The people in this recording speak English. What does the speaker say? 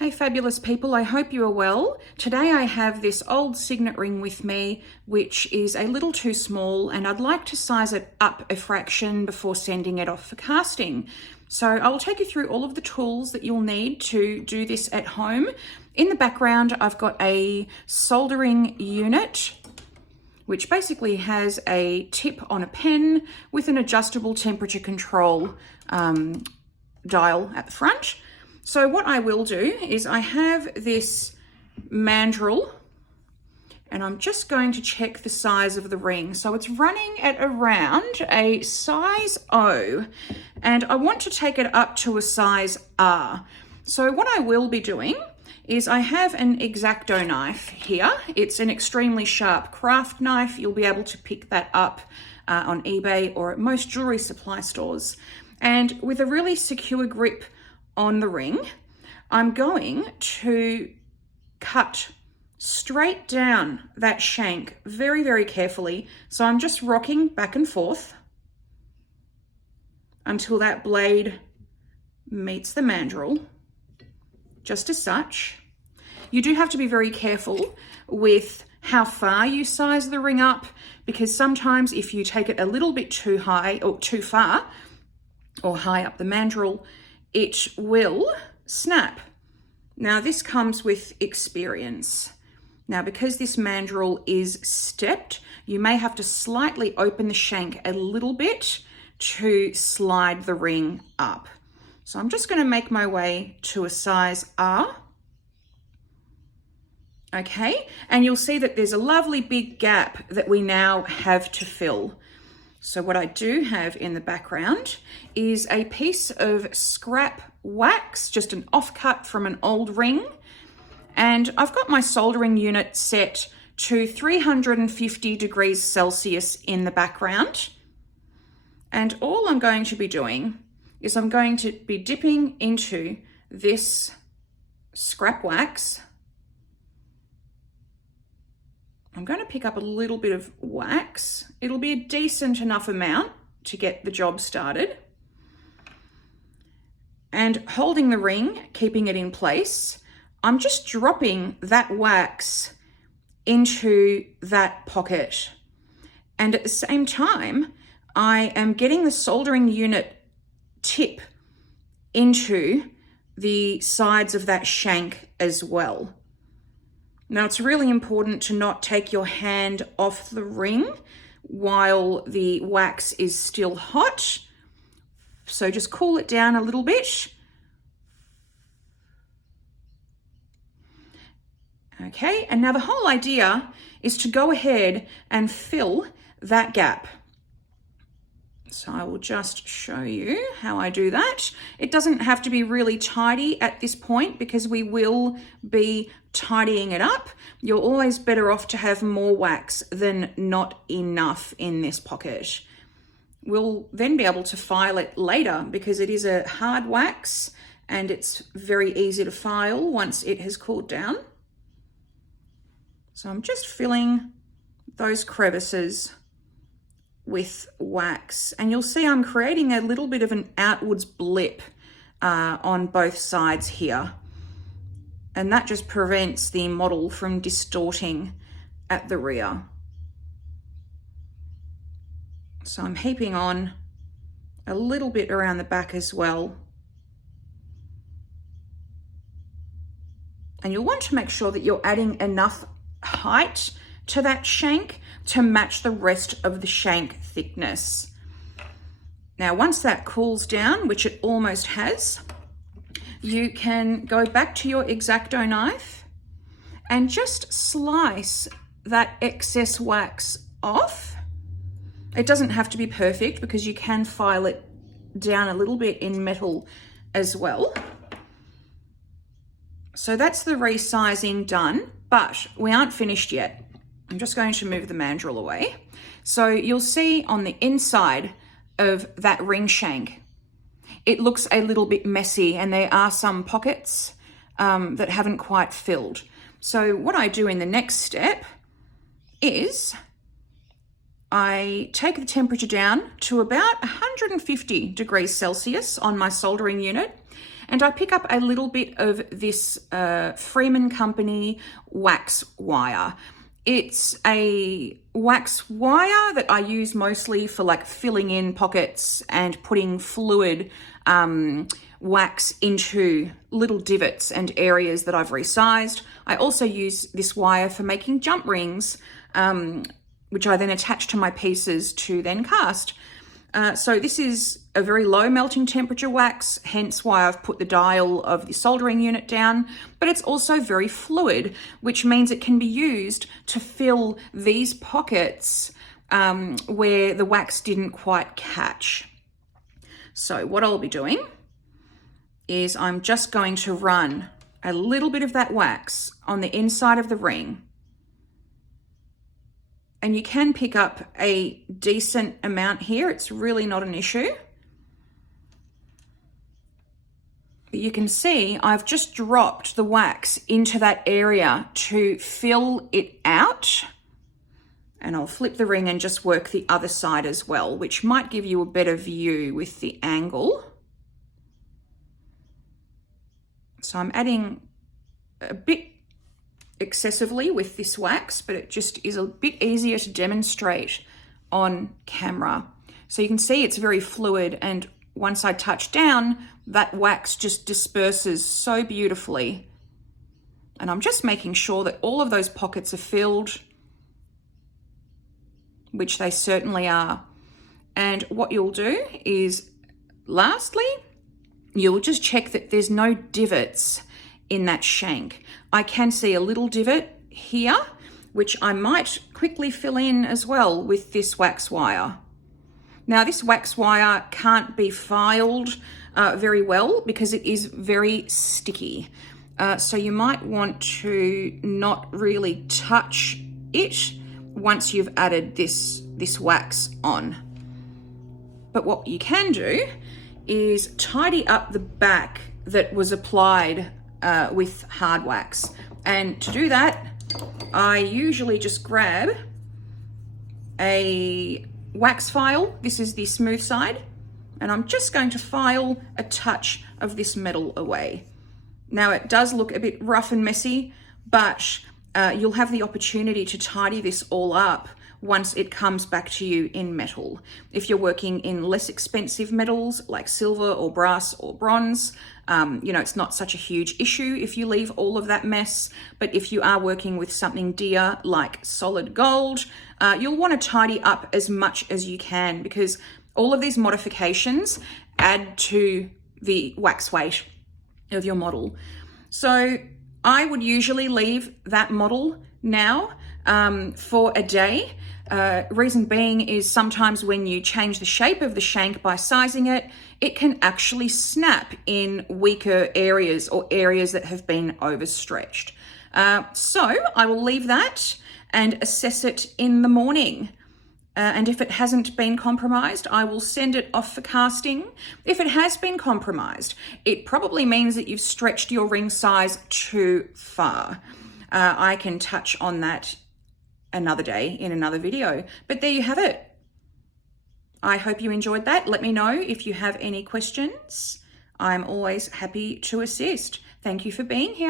Hey fabulous people, I hope you are well. Today I have this old signet ring with me which is a little too small and I'd like to size it up a fraction before sending it off for casting. So I'll take you through all of the tools that you'll need to do this at home. In the background I've got a soldering unit which basically has a tip on a pen with an adjustable temperature control dial at the front. So what I will do is I have this mandrel and I'm just going to check the size of the ring. So it's running at around a size O and I want to take it up to a size R. So what I will be doing is I have an X-Acto knife here. It's an extremely sharp craft knife. You'll be able to pick that up on eBay or at most jewelry supply stores. And with a really secure grip on the ring, I'm going to cut straight down that shank very, very carefully. So I'm just rocking back and forth until that blade meets the mandrel, just as such. You do have to be very careful with how far you size the ring up, because sometimes if you take it a little bit too high or too far or high up the mandrel, it will snap. Now this comes with experience. Now because this mandrel is stepped, you may have to slightly open the shank a little bit to slide the ring up. So I'm just going to make my way to a size R. Okay, and you'll see that there's a lovely big gap that we now have to fill. So what I do have in the background is a piece of scrap wax, just an offcut from an old ring. And I've got my soldering unit set to 350 degrees Celsius in the background. And all I'm going to be doing is I'm going to be dipping into this scrap wax. I'm going to pick up a little bit of wax. It'll be a decent enough amount to get the job started. And holding the ring, keeping it in place, I'm just dropping that wax into that pocket. And at the same time, I am getting the soldering unit tip into the sides of that shank as well. Now it's really important to not take your hand off the ring while the wax is still hot. So just cool it down a little bit. Okay, and now the whole idea is to go ahead and fill that gap. So I will just show you how I do that. It doesn't have to be really tidy at this point because we will be tidying it up. You're always better off to have more wax than not enough in this pocket. We'll then be able to file it later because it is a hard wax and it's very easy to file once it has cooled down. So I'm just filling those crevices with wax, and you'll see I'm creating a little bit of an outwards blip on both sides here, and that just prevents the model from distorting at the rear. So I'm heaping on a little bit around the back as well, and you'll want to make sure that you're adding enough height to that shank to match the rest of the shank thickness. Now, once that cools down, which it almost has, you can go back to your X-Acto knife and just slice that excess wax off. It doesn't have to be perfect because you can file it down a little bit in metal as well. So that's the resizing done, but we aren't finished yet. I'm just going to move the mandrel away. So you'll see on the inside of that ring shank, it looks a little bit messy and there are some pockets that haven't quite filled. So what I do in the next step is I take the temperature down to about 150 degrees Celsius on my soldering unit, and I pick up a little bit of this Freeman Company wax wire. It's a wax wire that I use mostly for like filling in pockets and putting fluid wax into little divots and areas that I've resized. I also use this wire for making jump rings, which I then attach to my pieces to then cast. So this is a very low melting temperature wax, hence why I've put the dial of the soldering unit down, but it's also very fluid, which means it can be used to fill these pockets where the wax didn't quite catch. So what I'll be doing is I'm just going to run a little bit of that wax on the inside of the ring. And you can pick up a decent amount here. It's really not an issue. But you can see I've just dropped the wax into that area to fill it out. And I'll flip the ring and just work the other side as well, which might give you a better view with the angle. So I'm adding a bit excessively with this wax, but it just is a bit easier to demonstrate on camera. So you can see it's very fluid, and once I touch down, that wax just disperses so beautifully. And I'm just making sure that all of those pockets are filled, which they certainly are. And what you'll do is, lastly, you'll just check that there's no divots in that shank. I can see a little divot here, which I might quickly fill in as well with this wax wire. Now, this wax wire can't be filed very well because it is very sticky. So you might want to not really touch it once you've added this wax on. But what you can do is tidy up the back that was applied with hard wax. And to do that, I usually just grab a wax file. This is the smooth side, and I'm just going to file a touch of this metal away. Now, it does look a bit rough and messy, but you'll have the opportunity to tidy this all up once it comes back to you in metal. If you're working in less expensive metals like silver or brass or bronze, it's not such a huge issue if you leave all of that mess. But if you are working with something dear like solid gold, you'll want to tidy up as much as you can, because all of these modifications add to the wax weight of your model. So I would usually leave that model now for a day. Reason being is sometimes when you change the shape of the shank by sizing it, it can actually snap in weaker areas or areas that have been overstretched. So I will leave that and assess it in the morning. And if it hasn't been compromised, I will send it off for casting. If it has been compromised, it probably means that you've stretched your ring size too far. I can touch on that another day in another video. But there you have it. I hope you enjoyed that. Let me know if you have any questions. I'm always happy to assist. Thank you for being here.